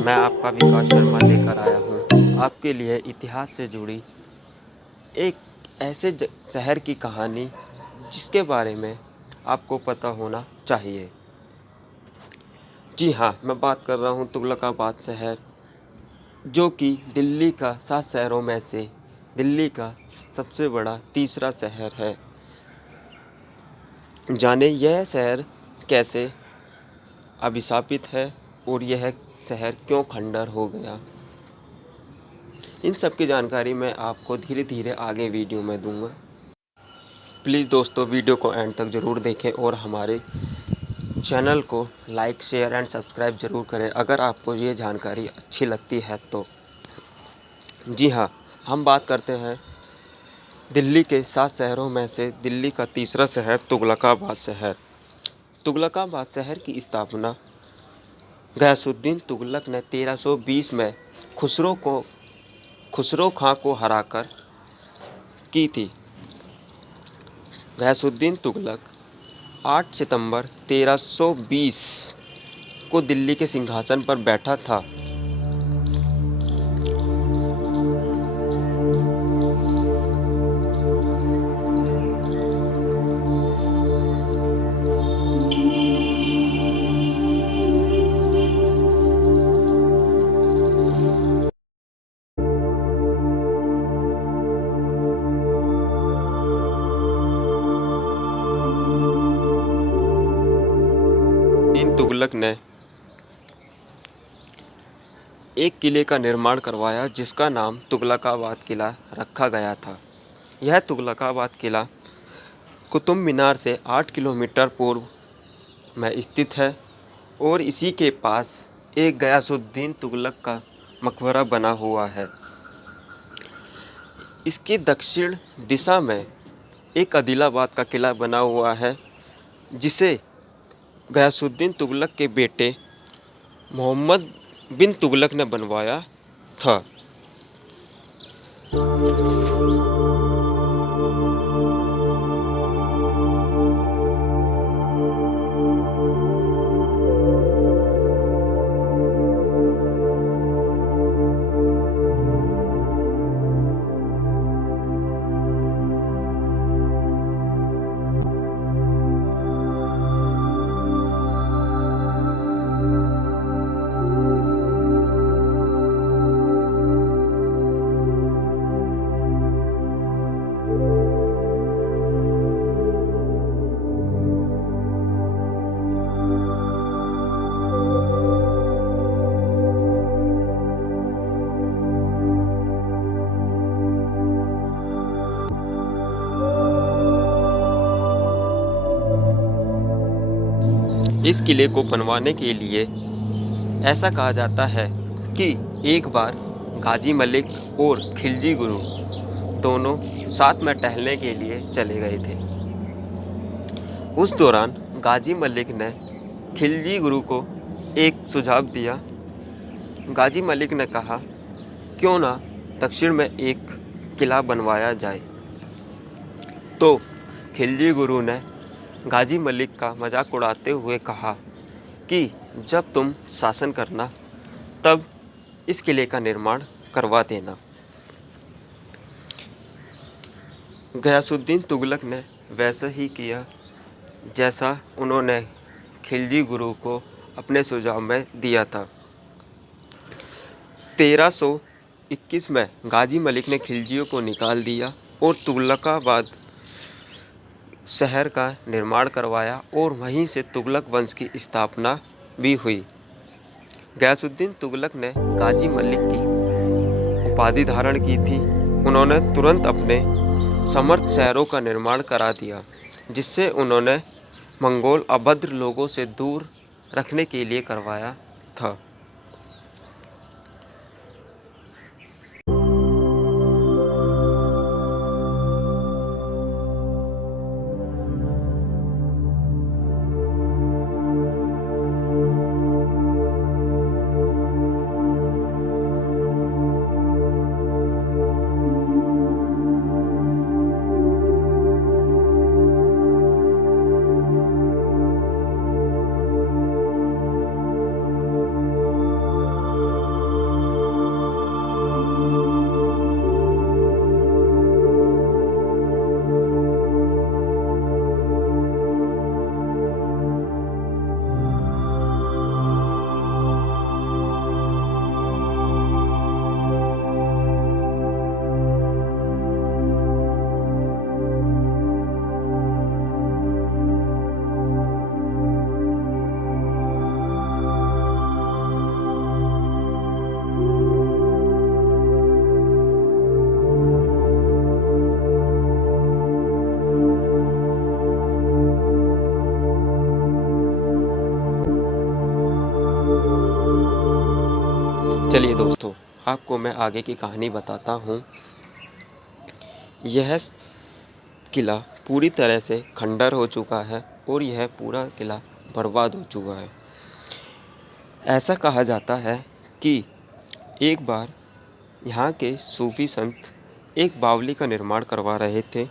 मैं आपका विकास शर्मा लेकर आया हूँ आपके लिए इतिहास से जुड़ी एक ऐसे शहर की कहानी जिसके बारे में आपको पता होना चाहिए। जी हाँ, मैं बात कर रहा हूँ तुगलकाबाद शहर, जो कि दिल्ली का 7 शहरों में से दिल्ली का सबसे बड़ा तीसरा शहर है। जाने यह शहर कैसे अभिशापित है और यह शहर क्यों खंडर हो गया। इन सब की जानकारी मैं आपको धीरे धीरे आगे वीडियो में दूंगा। प्लीज़ दोस्तों, वीडियो को एंड तक ज़रूर देखें और हमारे चैनल को लाइक शेयर एंड सब्सक्राइब ज़रूर करें अगर आपको ये जानकारी अच्छी लगती है तो। जी हाँ, हम बात करते हैं दिल्ली के 7 शहरों में से दिल्ली का तीसरा शहर तुगलकाबाद शहर। तुगलकाबाद शहर की स्थापना गयासुद्दीन तुगलक ने 1320 में खुसरो खां को हराकर की थी। गयासुद्दीन तुगलक 8 सितंबर 1320 को दिल्ली के सिंहासन पर बैठा था। इन तुगलक ने एक किले का निर्माण करवाया जिसका नाम तुगलकाबाद किला रखा गया था। यह तुगलकाबाद किला कुतुब मीनार से 8 किलोमीटर पूर्व में स्थित है और इसी के पास एक गयासुद्दीन तुगलक का मकबरा बना हुआ है। इसके दक्षिण दिशा में एक आदिलाबाद का किला बना हुआ है जिसे गयासुद्दीन तुगलक के बेटे मोहम्मद बिन तुगलक ने बनवाया था। इस किले को बनवाने के लिए ऐसा कहा जाता है कि एक बार गाजी मलिक और खिलजी गुरु दोनों साथ में टहलने के लिए चले गए थे। उस दौरान गाजी मलिक ने खिलजी गुरु को एक सुझाव दिया। गाजी मलिक ने कहा, क्यों ना दक्षिण में एक किला बनवाया जाए। तो खिलजी गुरु ने गाजी मलिक का मजाक उड़ाते हुए कहा कि जब तुम शासन करना तब इस किले का निर्माण करवा देना। गयासुद्दीन तुगलक ने वैसा ही किया जैसा उन्होंने खिलजी गुरु को अपने सुझाव में दिया था। 1321 में गाजी मलिक ने खिलजियों को निकाल दिया और तुगलकाबाद शहर का निर्माण करवाया और वहीं से तुगलक वंश की स्थापना भी हुई। गयासुद्दीन तुगलक ने गाजी मलिक की उपाधि धारण की थी। उन्होंने तुरंत अपने समर्थ शहरों का निर्माण करा दिया जिससे उन्होंने मंगोल अभद्र लोगों से दूर रखने के लिए करवाया था। चलिए दोस्तों, आपको मैं आगे की कहानी बताता हूँ। यह किला पूरी तरह से खंडर हो चुका है और यह पूरा किला बर्बाद हो चुका है। ऐसा कहा जाता है कि एक बार यहाँ के सूफी संत एक बावली का निर्माण करवा रहे थे।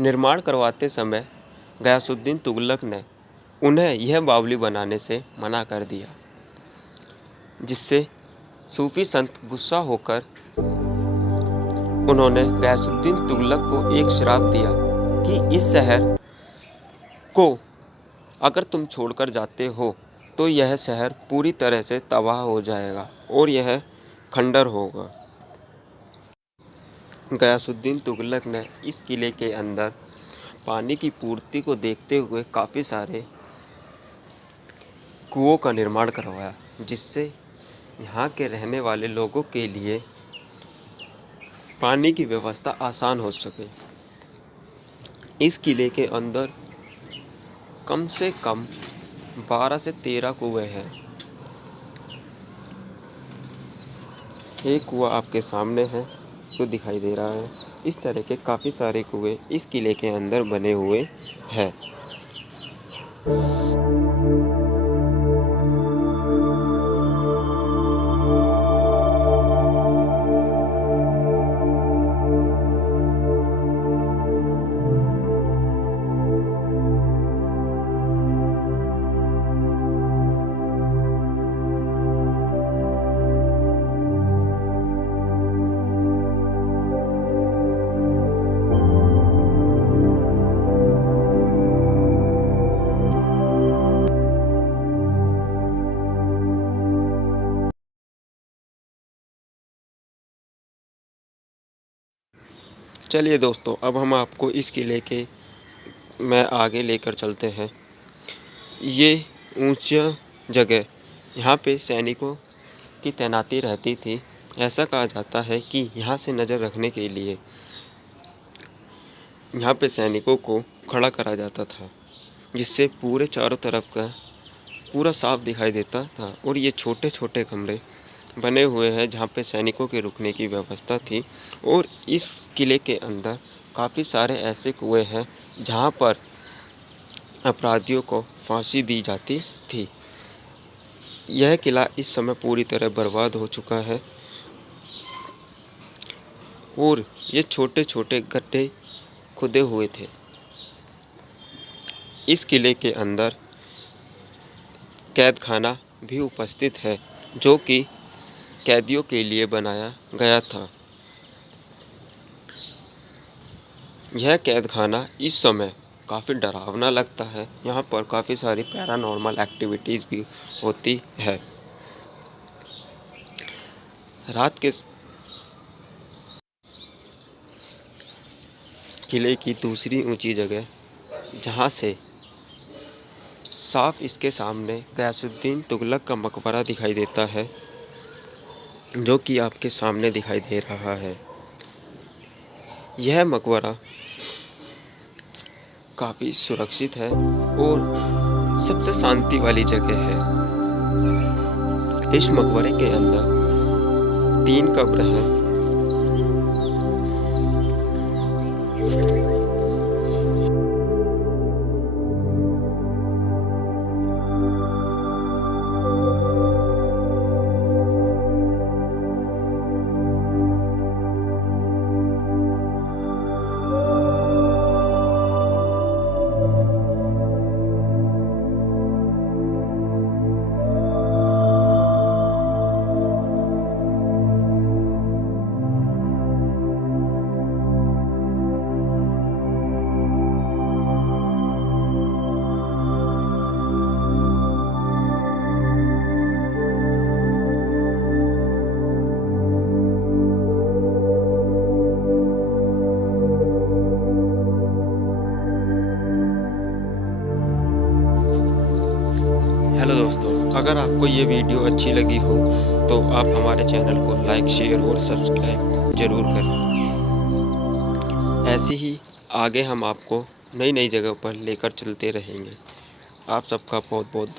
निर्माण करवाते समय गयासुद्दीन तुगलक ने उन्हें यह बावली बनाने से मना कर दिया, जिससे सूफी संत गुस्सा होकर उन्होंने गयासुद्दीन तुगलक को एक श्राप दिया कि इस शहर को अगर तुम छोड़कर जाते हो तो यह शहर पूरी तरह से तबाह हो जाएगा और यह खंडर होगा। गयासुद्दीन तुगलक ने इस किले के अंदर पानी की पूर्ति को देखते हुए काफ़ी सारे कुओं का निर्माण करवाया, जिससे यहाँ के रहने वाले लोगों के लिए पानी की व्यवस्था आसान हो सके। इस किले के अंदर कम से कम 12 से 13 कुएं हैं। एक कुआं आपके सामने है जो दिखाई दे रहा है। इस तरह के काफ़ी सारे कुएं इस किले के अंदर बने हुए हैं। चलिए दोस्तों, अब हम आपको इस किले के में आगे लेकर चलते हैं। ये ऊंचा जगह, यहाँ पे सैनिकों की तैनाती रहती थी। ऐसा कहा जाता है कि यहाँ से नज़र रखने के लिए यहाँ पे सैनिकों को खड़ा करा जाता था, जिससे पूरे चारों तरफ का पूरा साफ दिखाई देता था। और ये छोटे छोटे कमरे बने हुए हैं जहाँ पे सैनिकों के रुकने की व्यवस्था थी। और इस किले के अंदर काफ़ी सारे ऐसे कुएं हैं जहाँ पर अपराधियों को फांसी दी जाती थी। यह किला इस समय पूरी तरह बर्बाद हो चुका है और ये छोटे छोटे गड्ढे खुदे हुए थे। इस किले के अंदर कैद खाना भी उपस्थित है, जो कि कैदियों के लिए बनाया गया था। यह कैद खाना इस समय काफ़ी डरावना लगता है। यहाँ पर काफ़ी सारी पैरानॉर्मल एक्टिविटीज़ भी होती है। रात के किले की दूसरी ऊंची जगह, जहाँ से साफ इसके सामने गयासुद्दीन तुगलक का मकबरा दिखाई देता है, जो कि आपके सामने दिखाई दे रहा है। यह मकबरा काफ़ी सुरक्षित है और सबसे शांति वाली जगह है। इस मकबरे के अंदर 3 कब्र हैं। हेलो दोस्तों, अगर आपको ये वीडियो अच्छी लगी हो तो आप हमारे चैनल को लाइक, शेयर और सब्सक्राइब ज़रूर करें। ऐसे ही आगे हम आपको नई नई जगह पर लेकर चलते रहेंगे। आप सबका बहुत बहुत धन्यवाद।